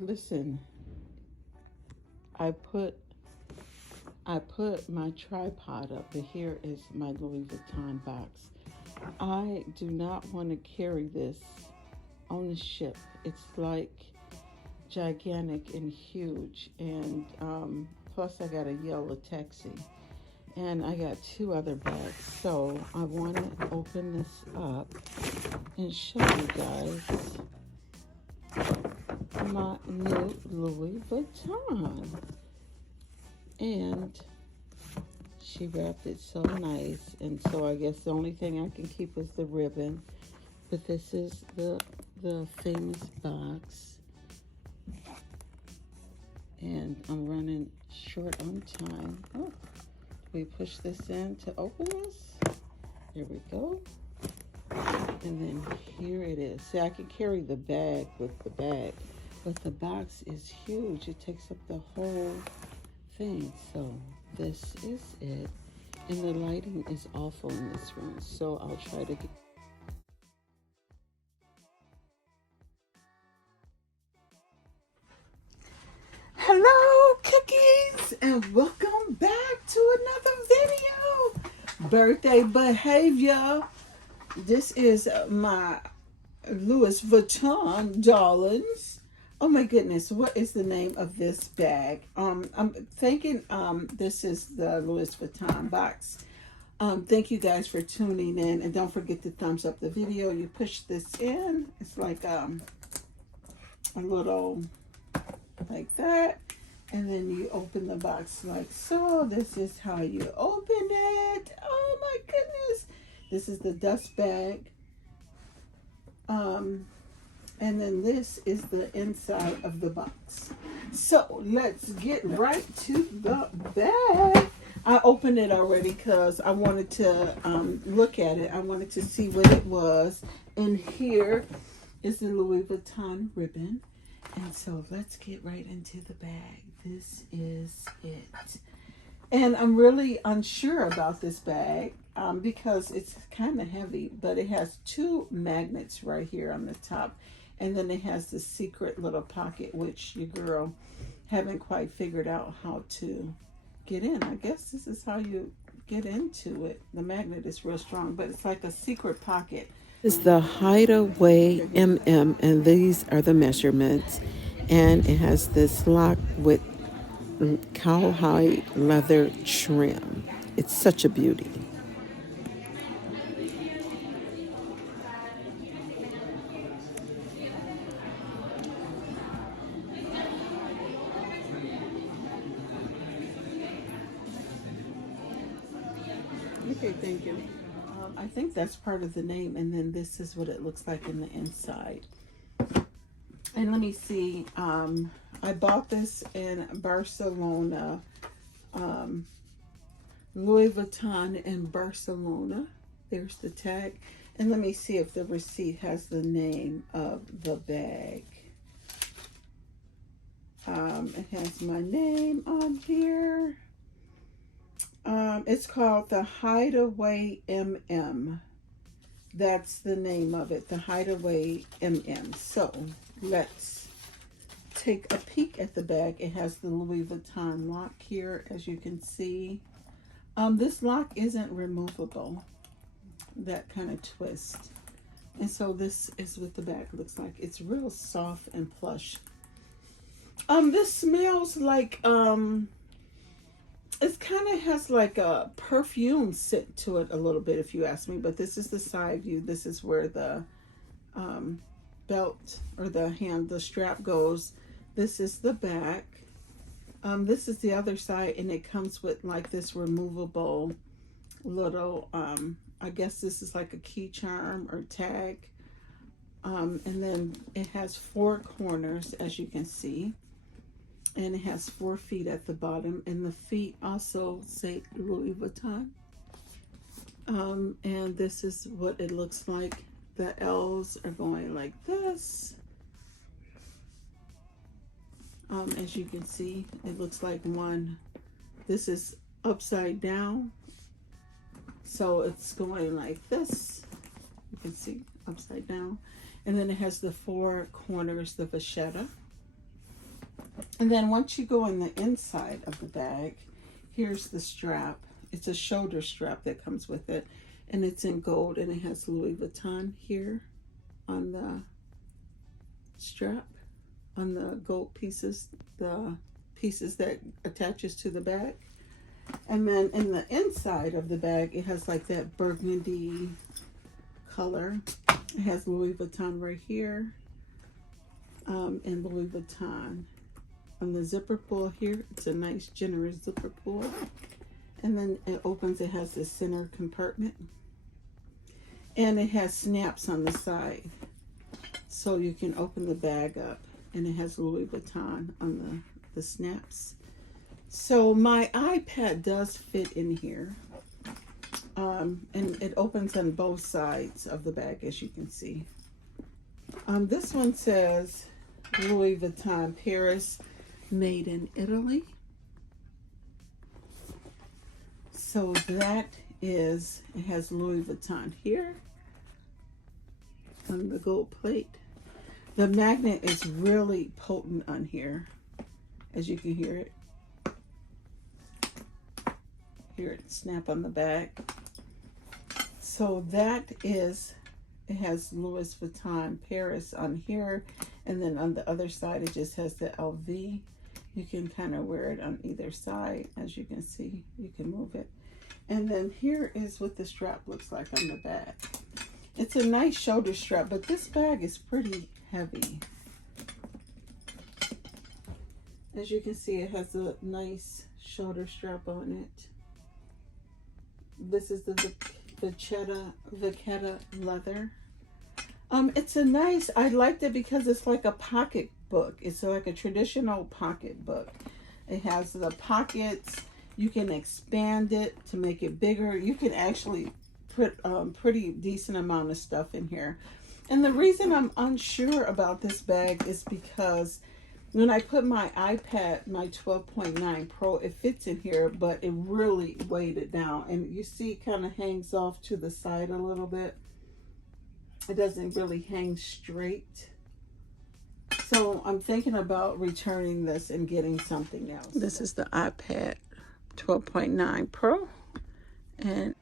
Listen, I put my tripod up, but here is my Louis Vuitton box. I do not want to carry this on the ship. It's like gigantic and huge, and plus I got a yellow taxi, and I got two other bags. So I want to open this up and show you guys my new Louis Vuitton. And she wrapped it so nice, and so I guess the only thing I can keep is the ribbon. But this is the famous box, and I'm running short on time. Oh, we push this in to open this. There we go. And then here it is. See, I can carry the bag with the bag, but the box is huge. It takes up the whole thing. So this is it. And the lighting is awful in this room, so I'll try to get... Hello, cookies, and welcome back to another video. Birthday behavior. This is my Louis Vuitton, darlings. Oh my goodness, what is the name of this bag? I'm thinking this is the Louis Vuitton box. Thank you guys for tuning in, and don't forget to thumbs up the video. You push this in, it's like a little like that, and then you open the box like so. This is how you open it. Oh my goodness, this is the dust bag. And then this is the inside of the box. So let's get right to the bag. I opened it already because I wanted to look at it. I wanted to see what it was. And here is the Louis Vuitton ribbon. And so let's get right into the bag. This is it. And I'm really unsure about this bag because it's kind of heavy, but it has two magnets right here on the top. And then it has the secret little pocket, which your girl haven't quite figured out how to get in. I guess this is how you get into it. The magnet is real strong, but it's like a secret pocket. This is the Hideaway MM, and these are the measurements. And it has this lock with cowhide leather trim. It's such a beauty. Okay, thank you. I think that's part of the name, and then this is what it looks like in the inside. And let me see. I bought this in Barcelona. Louis Vuitton in Barcelona. There's the tag. And let me see if the receipt has the name of the bag. It has my name on here. It's called the Hideaway MM. That's the name of it, the Hideaway MM. So let's take a peek at the bag. It has the Louis Vuitton lock here, as you can see. This lock isn't removable, that kind of twist. And so this is what the bag looks like. It's real soft and plush. This smells like, it kind of has like a perfume scent to it a little bit, if you ask me. But this is the side view. This is where the belt or the strap goes. This is the back. This is the other side, and it comes with like this removable little, I guess this is like a key charm or tag. And then it has four corners, as you can see. And it has 4 feet at the bottom, and the feet also say Louis Vuitton. And this is what it looks like. The L's are going like this. As you can see, it looks like one. This is upside down, so it's going like this. You can see upside down, and then it has the 4 corners, the vachetta. And then once you go in the inside of the bag, here's the strap. It's a shoulder strap that comes with it, and it's in gold, and it has Louis Vuitton here on the strap, on the gold pieces, the pieces that attaches to the bag. And then in the inside of the bag, it has like that burgundy color. It has Louis Vuitton right here, and Louis Vuitton on the zipper pull here. It's a nice generous zipper pull. And then it opens, it has the center compartment. And it has snaps on the side. So you can open the bag up, and it has Louis Vuitton on the snaps. So my iPad does fit in here. And it opens on both sides of the bag, as you can see. This one says Louis Vuitton Paris, made in Italy. So that is, it has Louis Vuitton here on the gold plate. The magnet is really potent on here, as you can hear it. Hear it snap on the back. So that is, it has Louis Vuitton Paris on here, and then on the other side it just has the LV. You can kind of wear it on either side, as you can see. You can move it. And then here is what the strap looks like on the back. It's a nice shoulder strap, but this bag is pretty heavy. As you can see, it has a nice shoulder strap on it. This is the Vachetta leather. It's a nice, I liked it because it's like a pocket book. It's like a traditional pocket book. It has the pockets. You can expand it to make it bigger. You can actually put pretty decent amount of stuff in here. And the reason I'm unsure about this bag is because when I put my iPad, my 12.9 Pro, it fits in here, but it really weighed it down. And you see it kind of hangs off to the side a little bit. It doesn't really hang straight. So I'm thinking about returning this and getting something else. This is the iPad 12.9 Pro. And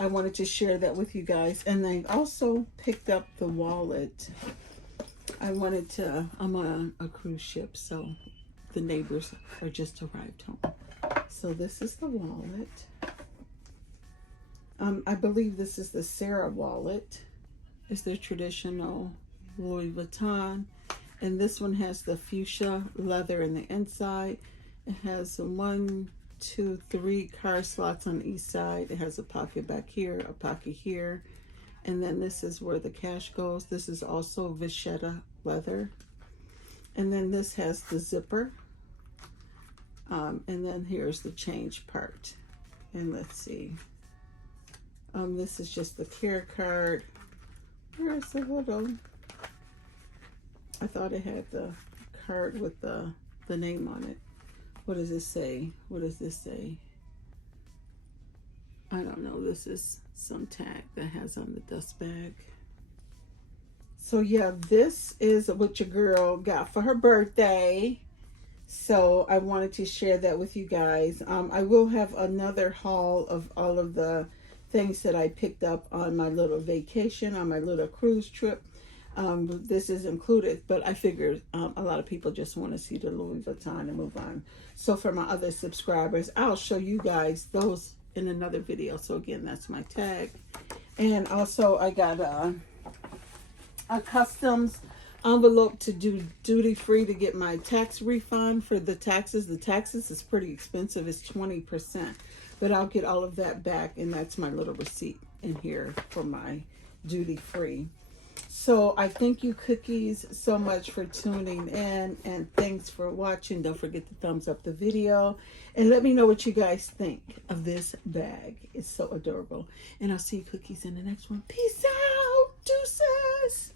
I wanted to share that with you guys. And I also picked up the wallet. I wanted to, I'm on a cruise ship, so the neighbors are just arrived home. So this is the wallet. I believe this is the Sarah wallet. It's the traditional Louis Vuitton. And this one has the fuchsia leather in the inside. It has 1, 2, 3 card slots on each side. It has a pocket back here, a pocket here. And then this is where the cash goes. This is also Vachetta leather. And then this has the zipper. And then here's the change part. And let's see. This is just the care card. Where's the little? I thought it had the card with the name on it. What does this say? What does this say? I don't know. This is some tag that has on the dust bag. So yeah, this is what your girl got for her birthday. So I wanted to share that with you guys. I will have another haul of all of the things that I picked up on my little vacation, on my little cruise trip. This is included, but I figured a lot of people just want to see the Louis Vuitton and move on. So for my other subscribers, I'll show you guys those in another video. So again, that's my tag. And also I got a customs envelope to do duty free to get my tax refund for the taxes. The taxes is pretty expensive. It's 20%. but I'll get all of that back, and that's my little receipt in here for my duty free. So I thank you, Cookies, so much for tuning in, and thanks for watching. Don't forget to thumbs up the video and let me know what you guys think of this bag. It's so adorable. And I'll see you, Cookies, in the next one. Peace out. Deuces.